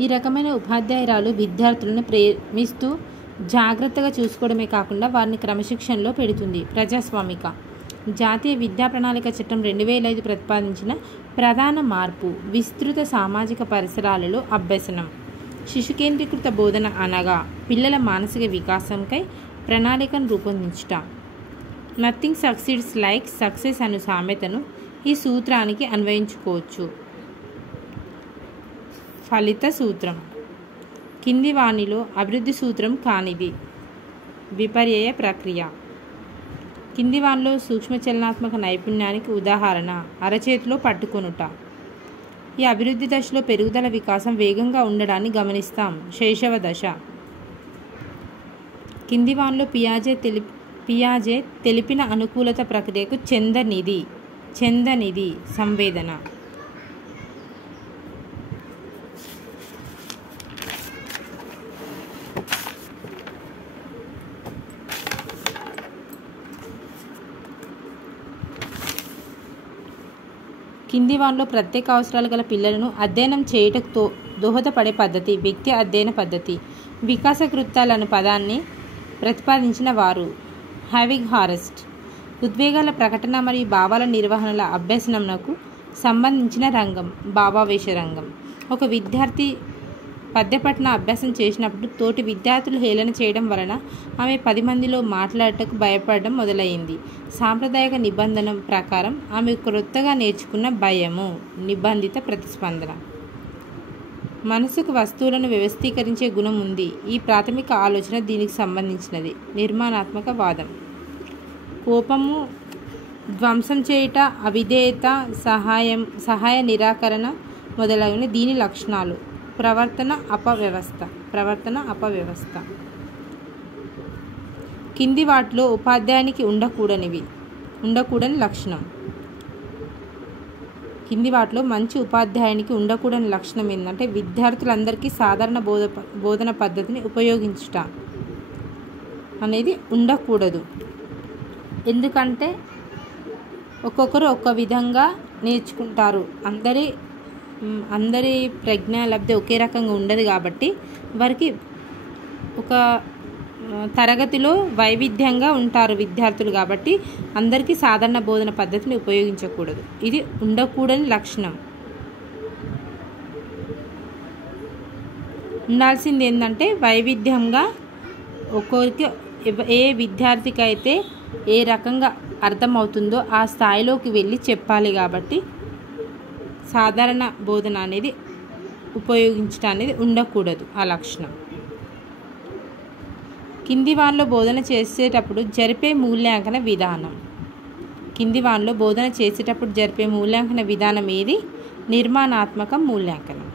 ఈ రకమైన ఉపాధ్యాయురాలు విద్యార్థులను ప్రేమిస్తూ జాగ్రత్తగా చూసుకోవడమే కాకుండా వారిని క్రమశిక్షణలో పెడుతుంది. ప్రజాస్వామిక జాతీయ విద్యా ప్రణాళిక చట్టం 2005 ప్రతిపాదించిన ప్రధాన మార్పు విస్తృత సామాజిక పరిసరాలలో అభ్యసనం. శిశు కేంద్రీకృత బోధన అనగా పిల్లల మానసిక వికాసంకై ప్రణాళికను రూపొందించుట. నథింగ్ సక్సీడ్స్ లైక్ సక్సెస్ అను సామెతను ఈ సూత్రానికి అన్వయించుకోవచ్చు. ఫలిత సూత్రం కింది వానిలో అభివృద్ధి సూత్రం కానిది. విపర్యయ ప్రక్రియ కింది వానిలో సూక్ష్మచలనాత్మక నైపుణ్యానికి ఉదాహరణ అరచేతిలో పట్టుకొనుట. ఈ అభివృద్ధి దశలో పెరుగుదల వికాసం వేగంగా ఉండడాన్ని గమనిస్తాం. శైశవ దశ. కింది వానిలో పియాజే తెలిపిన అనుకూలత ప్రక్రియకు చెందనిది సంవేదన. కింది వానిలో ప్రత్యేక అవసరాలు గల పిల్లలను అధ్యయనం చేయుటకు దోహదపడే పద్ధతి వ్యక్తి అధ్యయన పద్ధతి. వికాస కృత్యాలను పదాన్ని ప్రతిపాదించిన వారు హ్యావింగ్ హారెస్ట్. ఉద్వేగాల ప్రకటన మరియు భావాల నిర్వహణల అభ్యసనంకు సంబంధించిన రంగం భావావేశ రంగం. ఒక విద్యార్థి పద్యపఠన అభ్యాసం చేసినప్పుడు తోటి విద్యార్థులు హేళన చేయడం వలన ఆమె 10 మందిలో మాట్లాడటకు భయపడడం మొదలైంది. సాంప్రదాయక నిబంధన ప్రకారం ఆమె క్రొత్తగా నేర్చుకున్న భయము నిబంధిత ప్రతిస్పందన. మనసుకు వస్తువులను వ్యవస్థీకరించే గుణం ఉంది. ఈ ప్రాథమిక ఆలోచన దీనికి సంబంధించినది. నిర్మాణాత్మక వాదం. కోపము, ధ్వంసం చేయుట, అవిధేయత, సహాయ నిరాకరణ మొదలైనవి దీని లక్షణాలు. ప్రవర్తన అపవ్యవస్థ. కింది వాటిలో ఉపాధ్యాయునికి ఉండకూడని లక్షణం. కింది వాటిలో మంచి ఉపాధ్యాయునికి ఉండకూడని లక్షణం ఏంటంటే విద్యార్థులందరికీ సాధారణ బోధన పద్ధతిని ఉపయోగించుట అనేది ఉండకూడదు. ఎందుకంటే ఒక్కొక్కరు ఒక్క విధంగా నేర్చుకుంటారు. అందరి ప్రజ్ఞా లబ్ధి ఒకే రకంగా ఉండదు కాబట్టి వారికి ఒక తరగతిలో వైవిధ్యంగా ఉంటారు విద్యార్థులు కాబట్టి అందరికీ సాధారణ బోధన పద్ధతిని ఉపయోగించకూడదు. ఇది ఉండకూడని లక్షణం. ఉండాల్సింది ఏంటంటే వైవిధ్యంగా ఒక్కొక్కరికి ఏ విద్యార్థికి అయితే ఏ రకంగా అర్థమవుతుందో ఆ స్థాయిలోకి వెళ్ళి చెప్పాలి కాబట్టి సాధారణ బోధన అనేది ఉపయోగించడం అనేది ఉండకూడదు ఆ లక్షణం. కింది వానిలో బోధన చేసేటప్పుడు జరిపే మూల్యాంకన విధానం. కింది వానిలో బోధన చేసేటప్పుడు జరిపే మూల్యాంకన విధానం ఏది? నిర్మాణాత్మక మూల్యాంకనం.